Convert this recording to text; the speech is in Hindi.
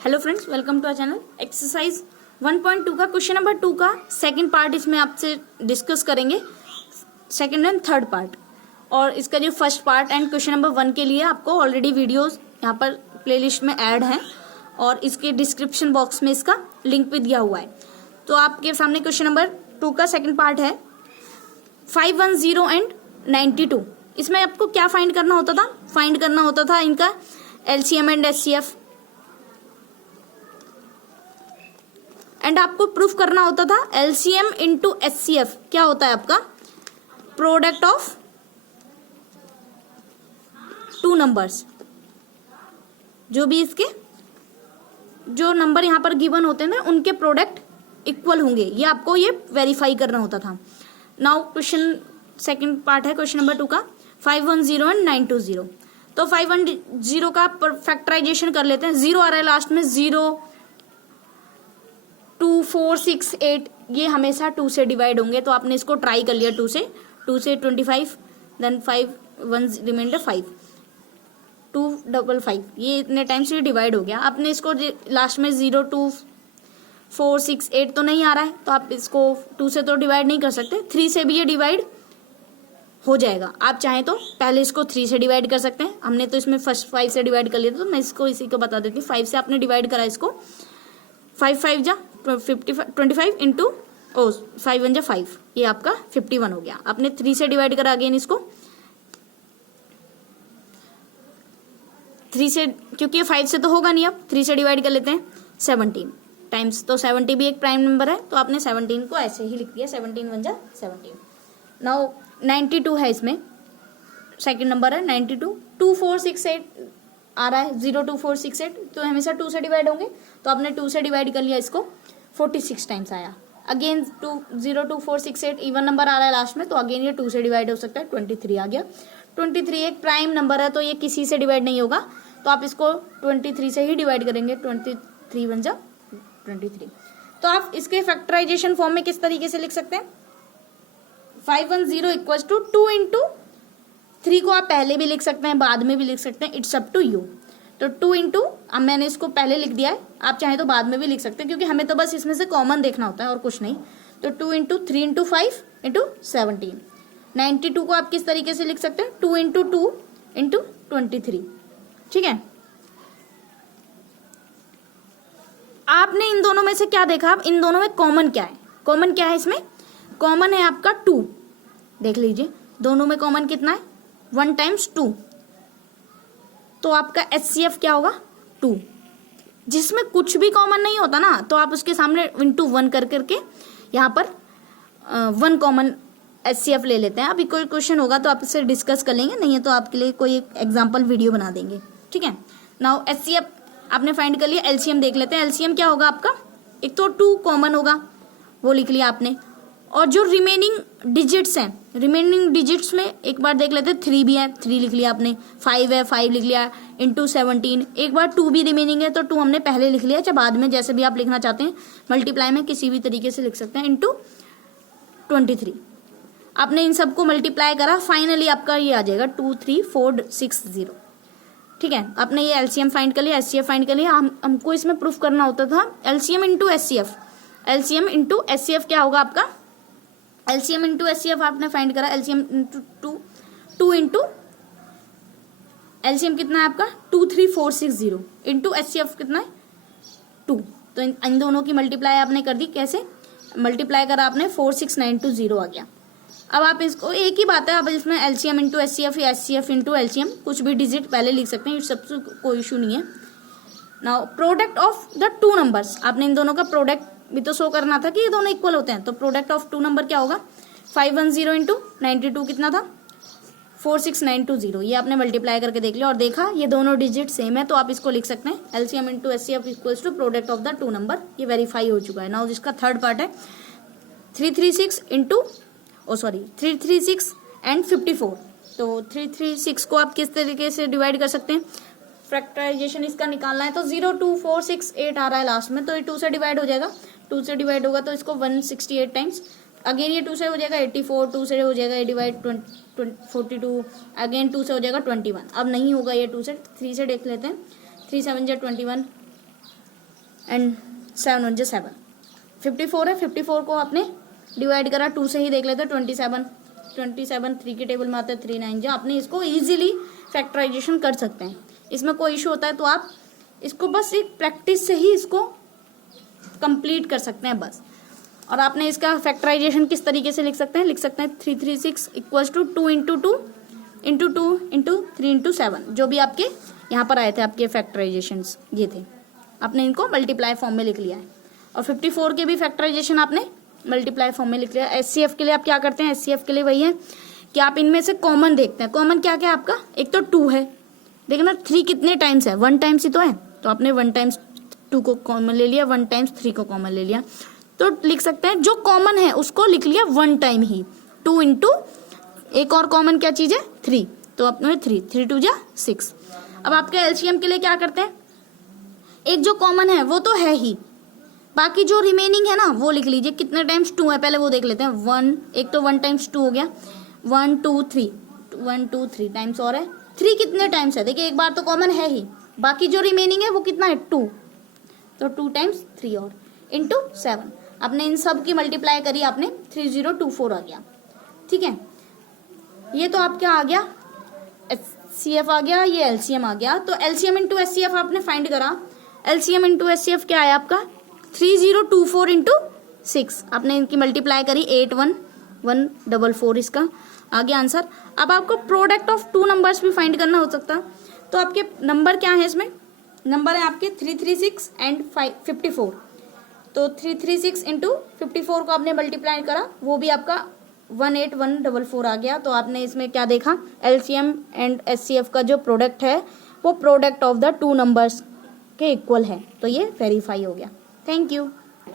Hello friends, welcome to our channel. Exercise 1.2 का क्वेश्चन नंबर 2 का सेकंड पार्ट इसमें आपसे डिस्कस करेंगे, सेकंड एंड थर्ड पार्ट। और इसका जो first part and question number 1 के लिए आपको ऑलरेडी वीडियोस यहाँ पर प्लेलिस्ट में ऐड हैं और इसके डिस्क्रिप्शन बॉक्स में इसका लिंक भी दिया हुआ है। तो आपके सामने क्वेश्चन नंबर 2 का सेकेंड पार्ट है 510 एंड 92। इसमें आपको क्या फाइंड करना होता था? फाइंड करना होता था इनका एलसीएम एंड एचसीएफ, एंड आपको प्रूफ करना होता था एलसीएम इंटू एचसीएफ क्या होता है आपका? Product of two numbers. जो भी इसके जो नंबर यहां पर गिवन होते हैं ना, उनके प्रोडक्ट इक्वल होंगे, ये आपको ये वेरीफाई करना होता था। नाउ क्वेश्चन सेकंड पार्ट है क्वेश्चन नंबर 2 का 510 एंड 920। तो 510 का फैक्टराइजेशन कर लेते हैं। 0 आ रहा है लास्ट में, 0 2 4 6 8 ये हमेशा 2 से डिवाइड होंगे। तो आपने इसको ट्राई कर लिया 2 से 25, देन 5 1 रिमाइंडर 5 2 5 ये इतने टाइम से डिवाइड हो गया। आपने इसको लास्ट में 0 2 4 6 8 तो नहीं आ रहा है, तो आप इसको 2 से तो डिवाइड नहीं कर सकते, 3 से भी ये डिवाइड हो जाएगा। आप चाहें तो पहले इसको 3 से डिवाइड कर सकते हैं। हमने तो इसमें फर्स्ट 5 से डिवाइड कर लिया था, तो मैं इसको इसी को बता देती हूँ। 5 से आपने डिवाइड करा इसको, 5 5 जा 25 इंटू 5 1 जा 5, ये आपका 51 हो गया। आपने 3 से डिवाइड करा अगेन इसको 3 से, क्योंकि ये 5 से तो होगा नहीं, अब 3 से डिवाइड कर लेते हैं 17 टाइम्स। तो 70 भी एक प्राइम नंबर है, तो आपने 17 को ऐसे ही लिख दिया, 17 1 जा 17। नाउ 92 है, इसमें सेकंड नंबर है 92। 2 4 6 8 आ रहा है, 0 2 4 6 8 तो हमेशा 2 से डिवाइड होंगे। तो आपने 2 से डिवाइड कर लिया इसको, 46 टाइम्स आया। अगेन 0 2 4 6 8 इवन नंबर आ रहा है लास्ट में, तो अगेन ये 2 से डिवाइड हो सकता है, 23 आ गया। 23 एक प्राइम नंबर है, तो ये किसी से डिवाइड नहीं होगा, तो आप इसको 23 से ही डिवाइड करेंगे। 23 1 जा 23। तो आप इसके फैक्टराइजेशन फॉर्म में किस तरीके से लिख सकते हैं? 510 इक्वल्स टू 2 इंटू 3 को आप पहले भी लिख सकते हैं, बाद में भी लिख सकते हैं, इट्स अप टू यू। तो 2 इंटू, अब मैंने इसको पहले लिख दिया है, आप चाहें तो बाद में भी लिख सकते हैं, क्योंकि हमें तो बस इसमें से कॉमन देखना होता है और कुछ नहीं। तो 2 इंटू 3 इंटू 5 इंटू 17। 92 को आप किस तरीके से लिख सकते हैं? 2 इंटू 2 इंटू 23। ठीक है, आपने इन दोनों में से क्या देखा? अब इन दोनों में कॉमन क्या है? कॉमन क्या है इसमें? कॉमन है आपका 2। देख लीजिए दोनों में कॉमन कितना है? 1 टाइम्स 2। तो आपका एचसीएफ क्या होगा? 2। जिसमें कुछ भी कॉमन नहीं होता ना, तो आप उसके सामने इंटू 1 कर करके यहाँ पर 1 कॉमन एचसीएफ ले लेते हैं। अभी कोई क्वेश्चन होगा तो आप इससे डिस्कस कर लेंगे, नहीं है तो आपके लिए कोई एक एग्जाम्पल वीडियो बना देंगे। ठीक है, नाउ एचसीएफ आपने फाइंड कर लिया। एलसीएम देख लेते हैं। एलसीएम क्या होगा आपका? एक तो 2 कॉमन होगा, वो लिख लिया आपने, और जो रिमेनिंग डिजिट्स हैं, रिमेनिंग डिजिट्स में एक बार देख लेते हैं। 3 भी है, 3 लिख लिया आपने। 5 है, 5 लिख लिया। इंटू 17 एक बार 2 भी रिमेनिंग है, तो 2 हमने पहले लिख लिया, चाहे बाद में जैसे भी आप लिखना चाहते हैं। मल्टीप्लाई में किसी भी तरीके से लिख सकते हैं। इंटू 23 आपने इन सबको मल्टीप्लाई करा, फाइनली आपका ये आ जाएगा 2 3 4 6 0। ठीक है, आपने ये एलसीएम फाइंड कर लिया, एचसीएफ फाइंड कर लिया। हमको इसमें प्रूफ करना होता था LCM into HCF. LCM into HCF क्या होगा आपका? एलसीएम इंटू एचसीएफ आपने फाइंड करा, एलसीएम इंटू 2 इंटू एलसीएम कितना है आपका? 2 3 4 6 0 इंटू एचसीएफ कितना है? 2। तो इन दोनों की मल्टीप्लाई आपने कर दी। कैसे मल्टीप्लाई करा आपने? 4 6 9 2 0 आ गया। अब आप इसको, एक ही बात है, अब इसमें एलसीएम इंटू एचसीएफ या एचसीएफ इंटू एलसीएम कुछ भी डिजिट पहले लिख सकते हैं, इस सबसे कोई इशू नहीं है। Now product of the 2 numbers, आपने इन दोनों का प्रोडक्ट भी तो शो करना था कि ये दोनों इक्वल होते हैं। तो प्रोडक्ट ऑफ 2 नंबर क्या होगा? 510 इंटू 92 कितना था? 46920। ये आपने मल्टीप्लाई करके देख लिया और देखा ये दोनों डिजिट सेम है, तो आप इसको लिख सकते हैं LCM into HCF equals to product of the 2 number. ये वेरीफाई हो चुका है। नाउ जिसका थर्ड पार्ट है 336 इंटू 336 एंड 54। तो 336 को आप किस तरीके से डिवाइड कर सकते हैं? फैक्टराइजेशन इसका निकालना है, तो 0 2 4 6 8 आ रहा है लास्ट में, तो ये 2 से डिवाइड हो जाएगा। 2 से डिवाइड होगा तो इसको 168 टाइम्स, अगेन ये 2 से हो जाएगा 84, 2 से हो जाएगा ये डिवाइड 42, अगेन 2 से हो जाएगा 21। अब नहीं होगा ये 2 से, 3 से देख लेते हैं। 3 7 जा 21, एंड 7 1 7, 54 है। 54 को आपने डिवाइड करा 2 से ही देख लेते हैं, 27 3 के टेबल में आता है 3 9 जो आपने इसको इजीली फैक्टराइजेशन कर सकते हैं। इसमें कोई इशू होता है तो आप इसको बस एक प्रैक्टिस से ही इसको कंप्लीट कर सकते हैं बस। और आपने इसका फैक्टराइजेशन किस तरीके से लिख सकते हैं, लिख सकते हैं 336 equals to 2 into 2 into 2 into 3 into 7, जो भी आपके यहाँ पर आए थे आपके फैक्टराइजेशंस ये थे, आपने इनको मल्टीप्लाई फॉर्म में लिख लिया है। और 54 के भी फैक्टराइजेशन आपने मल्टीप्लाई फॉर्म में लिख लिया। एचसीएफ के लिए आप क्या करते हैं, एचसीएफ के लिए वही है कि आप इनमें से कॉमन देखते हैं। कॉमन क्या क्या है आपका, एक तो 2 है, देखना 3 कितने टाइम्स है, 1 टाइम्स ही तो है, तो आपने 1 टाइम्स 2 को कॉमन ले लिया, 1 टाइम्स 3 को कॉमन ले लिया, तो लिख सकते हैं जो कॉमन है उसको लिख लिया 1 टाइम ही, 2 इंटू एक और कॉमन क्या चीज है 3, तो अपने 3 2 जा 6। अब आपके एलसीएम के लिए क्या करते हैं, एक जो कॉमन है वो तो है ही, बाकी जो रिमेनिंग है ना वो लिख लीजिए। कितने टाइम्स 2 है पहले वो देख लेते हैं। 1, एक तो 1 टाइम्स 2 हो गया, 1 2 3 1 2 3 टाइम्स और है 3 कितने टाइम्स है, देखिए एक बार तो कॉमन है ही, बाकी जो रिमेनिंग है वो कितना है 2, तो 2 टाइम्स 3 और इंटू 7। आपने इन सब की मल्टीप्लाई करी, आपने 3024 आ गया। ठीक है, ये तो आपका आ गया एचसीएफ आ गया, ये एलसीएम आ गया। तो एलसीएम इंटू एचसीएफ आपने फाइंड करा, एलसीएम इंटू एचसीएफ क्या आया आपका 3024 इंटू 6, आपने इनकी मल्टीप्लाई करी 81144 इसका आ गया आंसर। अब आपको प्रोडक्ट ऑफ 2 नंबर्स भी फाइंड करना हो सकता है, तो आपके नंबर क्या है इसमें, नंबर है आपके 336 एंड 54, तो 336 इंटू 54 को आपने मल्टीप्लाई करा, वो भी आपका 18144 आ गया। तो आपने इसमें क्या देखा, एलसीएम एंड एचसीएफ का जो प्रोडक्ट है वो प्रोडक्ट ऑफ द 2 नंबर्स के इक्वल है, तो ये वेरीफाई हो गया। Thank you.